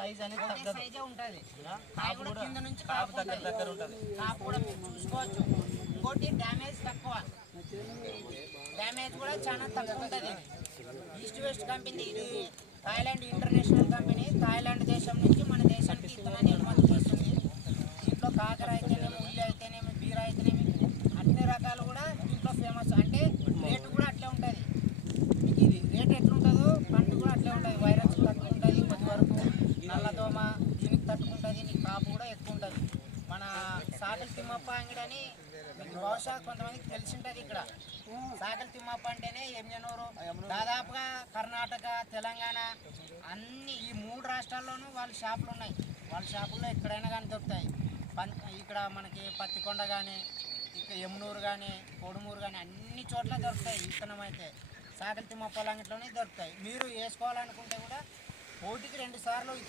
Size అనేది తగ్గదు, సైజే ఉంటుంది. కాపు కూడా కింద నుంచి కాపు దగ్గర ఉంటుంది, కాపు కూడా చూసుకోవచ్చు. ఇంకోటి డ్యామేజ్ తక్కువ, డ్యామేజ్ కూడా చాలా తక్కువ ఉంటుంది. ఈస్ట్ వెస్ట్ కంపెనీ ఇది థాయిలాండ్ ఇంటర్నేషనల్ కంపెనీ. థాయిలాండ్ దేశం నుంచి మన దేశానికి ఇత్తనాన్ని ఎగుమతి చేస్తుంది. దీంట్లో కాకర అయితేనేమి, ఉల్లి అయితేనేమి, బీర అయితేనేమి అన్ని రకాలు కూడా దీంట్లో ఫేమస్. అంటే రేటు కూడా అట్లే ఉంటుంది. మీకు ఇది రేట్ ఎట్లుంటుందో పండు కూడా అట్లే ఉంటుంది. వైరస్ తట్టుకుంటుంది, కొద్ది వరకు నల్లదోమ దీనికి తట్టుకుంటుంది. నీకు కాపు కూడా ఎక్కువ ఉంటుంది. మన సాగల్ తిమ్మప్ప అంగడి అని మీకు బహుశా కొంతమందికి తెలిసి ఉంటుంది. ఇక్కడ సాగల్ తిమ్మప్ప అంటేనే ఎంజనూరు, దాదాపుగా కర్ణాటక, తెలంగాణ అన్ని ఈ 3 రాష్ట్రాల్లోనూ వాళ్ళ షాపులు ఉన్నాయి. వాళ్ళ షాపుల్లో ఎక్కడైనా కానీ దొరుకుతాయి. ఇక్కడ మనకి పత్తికొండ కానీ, ఇక్కడ యమునూరు కానీ, కొడుమూరు కానీ అన్ని చోట్ల దొరుకుతాయి. విత్తనం అయితే సాగల్ తిమ్మప్ప అంగడిలోనే దొరుకుతాయి. మీరు వేసుకోవాలనుకుంటే కూడా 1కి 2 సార్లు